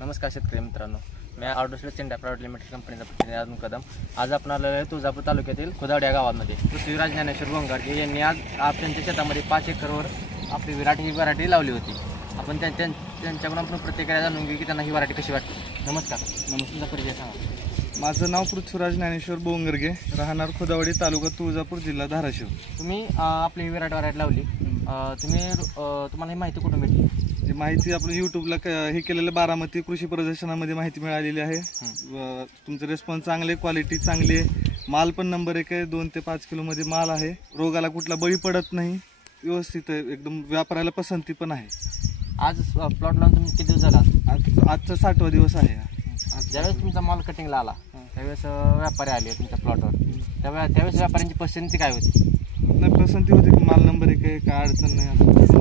नमस्कार शेतकरी मित्रांनो, मी ऑर्डर चिंडा प्रायव्हेट लिमिटेड कंपनीचा प्रतिनिधी अरुण कदम। आज आपण आलेलो आहे तुळजापूर तालुक्यातील खुदावड या गावामध्ये। पृथ्वीराज ज्ञानेश्वर बोंगारगे यांनी आज त्यांच्या शेतामध्ये 5 एकरवर आपली विराट ही व्हरायटी लावली होती। आपण त्यांच्याकडून आपण प्रतिक्रिया जाणून घेऊ की त्यांना ही व्हरायटी कशी वाटते। नमस्कार, तुमचा परिचय सांगा। माझं नाव पृथ्वीराज ज्ञानेश्वर बोंगारगे, राहणार खुदावडी, तालुका तुळजापूर, जिल्हा धाराशिव। तुम्ही आपली विराट व्हरायटी लावली, तुम्हाला ही माहिती कुठून भेटली? जी माहिती आपण यूट्यूबला हे केलेलं बारामती कृषी प्रदर्शनामध्ये माहिती मिळालेली आहे। तुमचे रिस्पॉन्स चांगले, क्वालिटी चांगली आहे, माल पण नंबर 1 आहे। 2 ते 5 किलोमध्ये माल आहे, रोगाला कुठला बळी पडत नाही, व्यवस्थित आहे एकदम, व्यापाराला पसंती पण आहे। आज प्लॉट लावून तुम्ही किती दिवस झाला? आजचा 60वा दिवस आहे। ज्यावेळेस तुमचा माल कटिंगला आला त्यावेळेस व्यापारी आले तुमच्या प्लॉटवर, त्यावेळेस व्यापाऱ्यांची पसंती काय होती? नाही, पसंती होती की माल नंबर 1 आहे, काय अडचण नाही असं।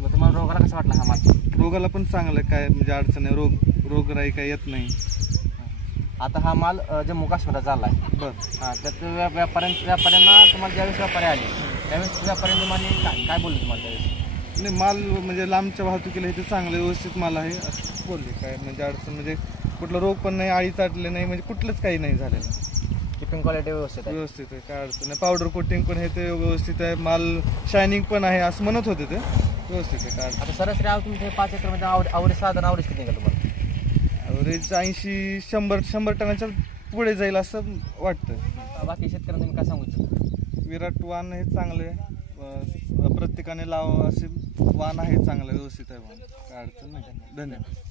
मग तुम्हाला रोगाला कसं वाटला हा माल? रोगाला पण चांगलं आहे, काय म्हणजे अडचण आहे, रोगराई काय येत नाही। आता हा माल जम्मू काश्मीरला झाला आहे, बरं। त्यात व्यापाऱ्यांना तुम्हाला ज्यावेळेस व्यापारी आले त्यावेळेस व्यापाऱ्यांनी तुम्हाला काय बोलले तुम्हाला त्यावेळेस? नाही, माल म्हणजे लांबच्या वाहतुकीला इथे चांगलं व्यवस्थित माल आहे असं बोलले। काय म्हणजे अडचण म्हणजे कुठला रोग पण नाही, आळी चाटले नाही, म्हणजे कुठलंच काही नाही झालेलं। किपिंग क्वालिटी व्यवस्थित आहे, काय अडचण नाही। पावडर कोटिंग पण आहे ते व्यवस्थित आहे, माल शायनिंग पण आहे असं म्हणत होते ते, व्यवस्थित आहे, काय अडचण। आता सरासरी तुमचे 5 एकरमध्ये आवरेज साधारण आवरेज किती निघालं तुम्हाला? ॲव्हरेज 80-100 टनाच्या पुढे जाईल असं वाटतं। बाकी शेतकऱ्यांना तुम्ही काय सांगू इच्छिता? विराट वाण हे चांगले, प्रत्येकाने लावावं असे वाण आहे, चांगलं व्यवस्थित आहे, काय अडचण नाही। धन्यवाद।